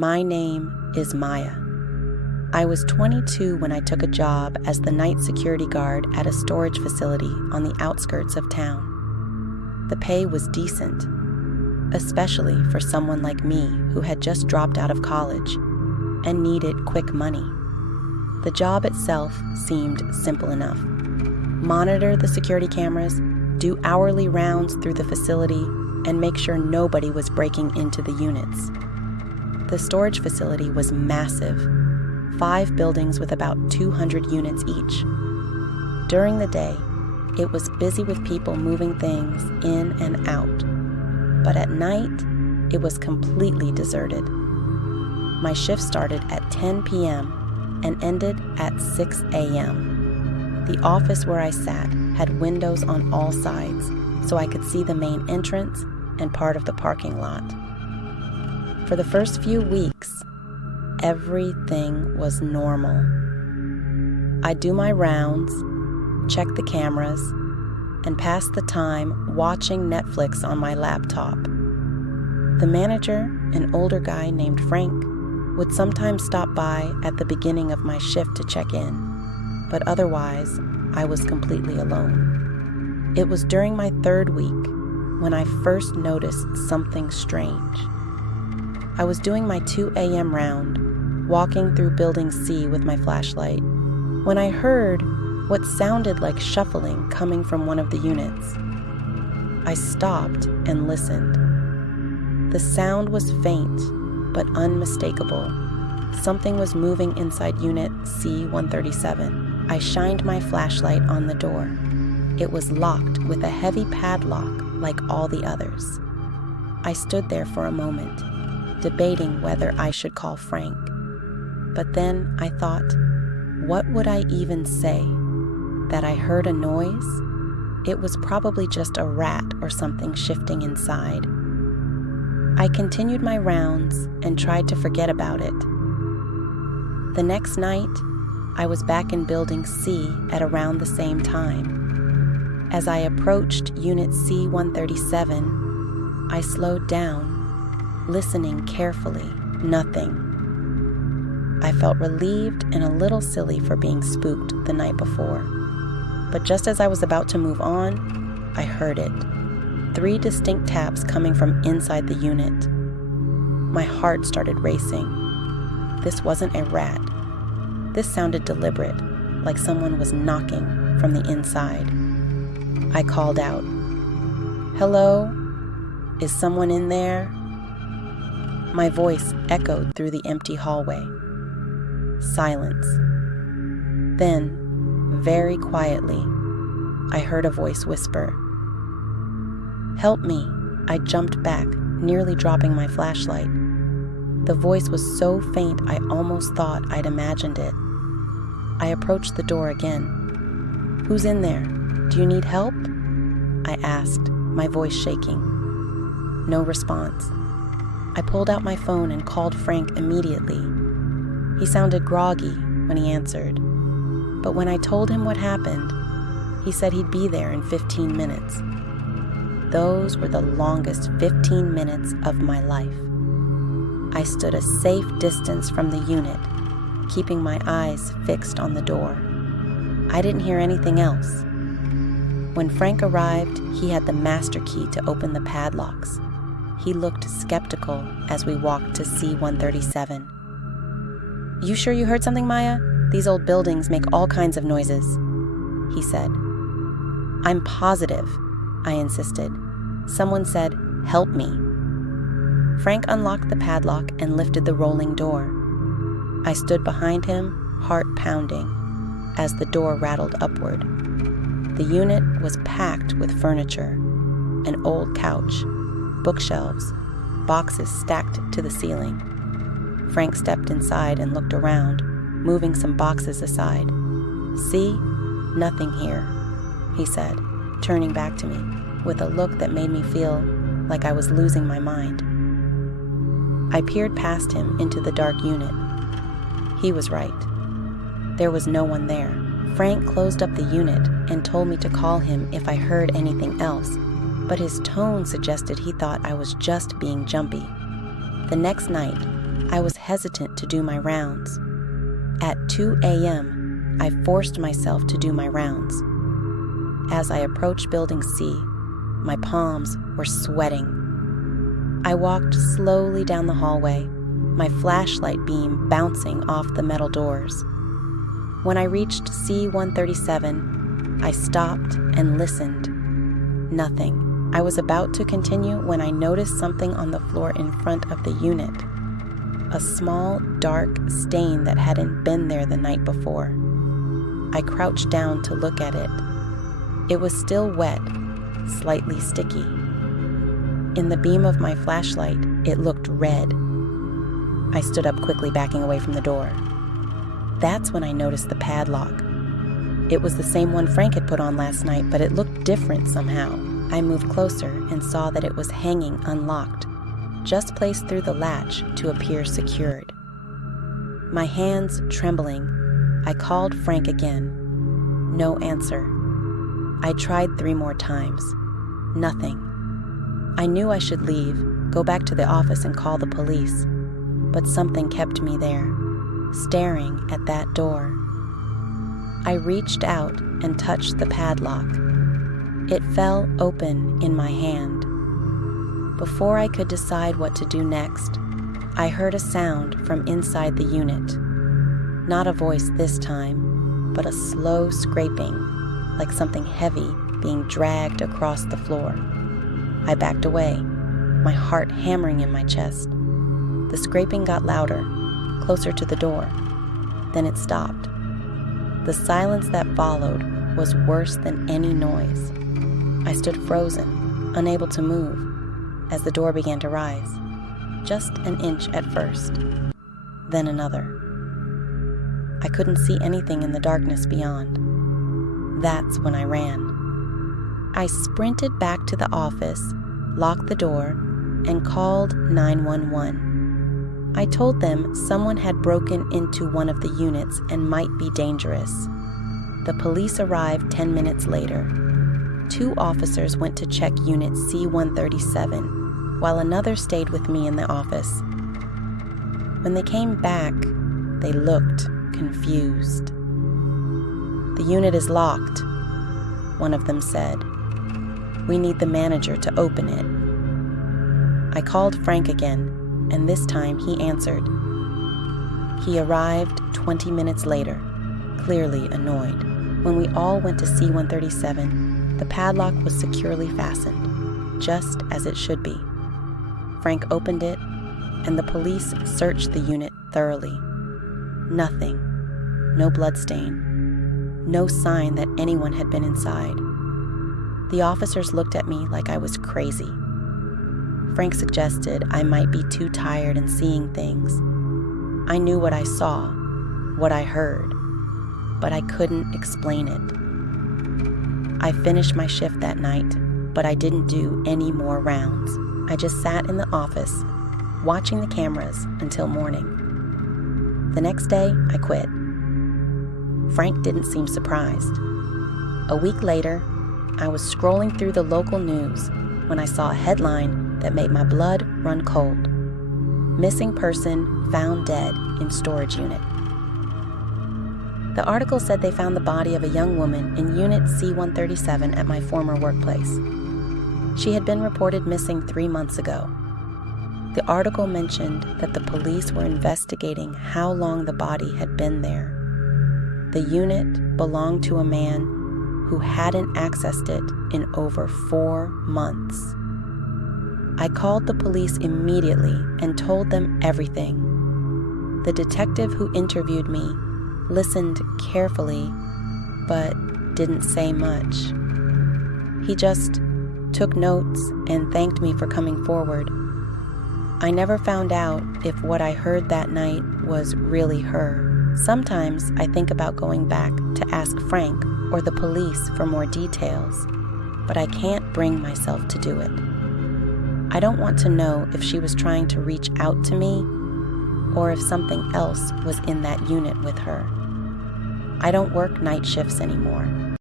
My name is Maya. I was 22 when I took a job as the night security guard at a storage facility on the outskirts of town. The pay was decent, especially for someone like me who had just dropped out of college and needed quick money. The job itself seemed simple enough. Monitor the security cameras, do hourly rounds through the facility, and make sure nobody was breaking into the units. The storage facility was massive, 5 buildings with about 200 units each. During the day, it was busy with people moving things in and out. But at night, it was completely deserted. My shift started at 10 p.m. and ended at 6 a.m. The office where I sat had windows on all sides, so I could see the main entrance and part of the parking lot. For the first few weeks, everything was normal. I'd do my rounds, check the cameras, and pass the time watching Netflix on my laptop. The manager, an older guy named Frank, would sometimes stop by at the beginning of my shift to check in, but otherwise, I was completely alone. It was during my 3rd week when I first noticed something strange. I was doing my 2 a.m. round, walking through Building C with my flashlight, when I heard what sounded like shuffling coming from one of the units. I stopped and listened. The sound was faint, but unmistakable. Something was moving inside Unit C-137. I shined my flashlight on the door. It was locked with a heavy padlock like all the others. I stood there for a moment, debating whether I should call Frank. But then I thought, what would I even say? That I heard a noise? It was probably just a rat or something shifting inside. I continued my rounds and tried to forget about it. The next night, I was back in Building C at around the same time. As I approached Unit C-137, I slowed down, listening carefully. Nothing. I felt relieved and a little silly for being spooked the night before. But just as I was about to move on, I heard it. 3 distinct taps coming from inside the unit. My heart started racing. This wasn't a rat. This sounded deliberate, like someone was knocking from the inside. I called out, "Hello? Is someone in there?" My voice echoed through the empty hallway. Silence. Then, very quietly, I heard a voice whisper, "Help me." I jumped back, nearly dropping my flashlight. The voice was so faint I almost thought I'd imagined it. I approached the door again. "Who's in there? Do you need help?" I asked, my voice shaking. No response. I pulled out my phone and called Frank immediately. He sounded groggy when he answered, but when I told him what happened, he said he'd be there in 15 minutes. Those were the longest 15 minutes of my life. I stood a safe distance from the unit, keeping my eyes fixed on the door. I didn't hear anything else. When Frank arrived, he had the master key to open the padlocks. He looked skeptical as we walked to C-137. "You sure you heard something, Maya? These old buildings make all kinds of noises," he said. "I'm positive," I insisted. "Someone said, 'Help me.'" Frank unlocked the padlock and lifted the rolling door. I stood behind him, heart pounding, as the door rattled upward. The unit was packed with furniture, an old couch, bookshelves, boxes stacked to the ceiling. Frank stepped inside and looked around, moving some boxes aside. "See? Nothing here," he said, turning back to me with a look that made me feel like I was losing my mind. I peered past him into the dark unit. He was right. There was no one there. Frank closed up the unit and told me to call him if I heard anything else, but his tone suggested he thought I was just being jumpy. The next night, I was hesitant to do my rounds. At 2 a.m., I forced myself to do my rounds. As I approached Building C, my palms were sweating. I walked slowly down the hallway, my flashlight beam bouncing off the metal doors. When I reached C-137, I stopped and listened. Nothing. I was about to continue when I noticed something on the floor in front of the unit. A small, dark stain that hadn't been there the night before. I crouched down to look at it. It was still wet, slightly sticky. In the beam of my flashlight, it looked red. I stood up quickly, backing away from the door. That's when I noticed the padlock. It was the same one Frank had put on last night, but it looked different somehow. I moved closer and saw that it was hanging unlocked, just placed through the latch to appear secured. My hands trembling, I called Frank again. No answer. I tried 3 more times. Nothing. I knew I should leave, go back to the office and call the police, but something kept me there, staring at that door. I reached out and touched the padlock. It fell open in my hand. Before I could decide what to do next, I heard a sound from inside the unit. Not a voice this time, but a slow scraping, like something heavy being dragged across the floor. I backed away, my heart hammering in my chest. The scraping got louder, closer to the door. Then it stopped. The silence that followed was worse than any noise. I stood frozen, unable to move, as the door began to rise. Just an inch at first, then another. I couldn't see anything in the darkness beyond. That's when I ran. I sprinted back to the office, locked the door, and called 911. I told them someone had broken into one of the units and might be dangerous. The police arrived 10 minutes later. 2 officers went to check Unit C-137, while another stayed with me in the office. When they came back, they looked confused. "The unit is locked," one of them said. "We need the manager to open it." I called Frank again, and this time he answered. He arrived 20 minutes later, clearly annoyed. When we all went to C-137, the padlock was securely fastened, just as it should be. Frank opened it, and the police searched the unit thoroughly. Nothing. No bloodstain. No sign that anyone had been inside. The officers looked at me like I was crazy. Frank suggested I might be too tired and seeing things. I knew what I saw, what I heard, but I couldn't explain it. I finished my shift that night, but I didn't do any more rounds. I just sat in the office, watching the cameras until morning. The next day, I quit. Frank didn't seem surprised. A week later, I was scrolling through the local news when I saw a headline that made my blood run cold. "Missing person found dead in storage unit." The article said they found the body of a young woman in Unit C-137 at my former workplace. She had been reported missing 3 months ago. The article mentioned that the police were investigating how long the body had been there. The unit belonged to a man who hadn't accessed it in over 4 months. I called the police immediately and told them everything. The detective who interviewed me listened carefully, but didn't say much. He just took notes and thanked me for coming forward. I never found out if what I heard that night was really her. Sometimes I think about going back to ask Frank or the police for more details, but I can't bring myself to do it. I don't want to know if she was trying to reach out to me or if something else was in that unit with her. I don't work night shifts anymore.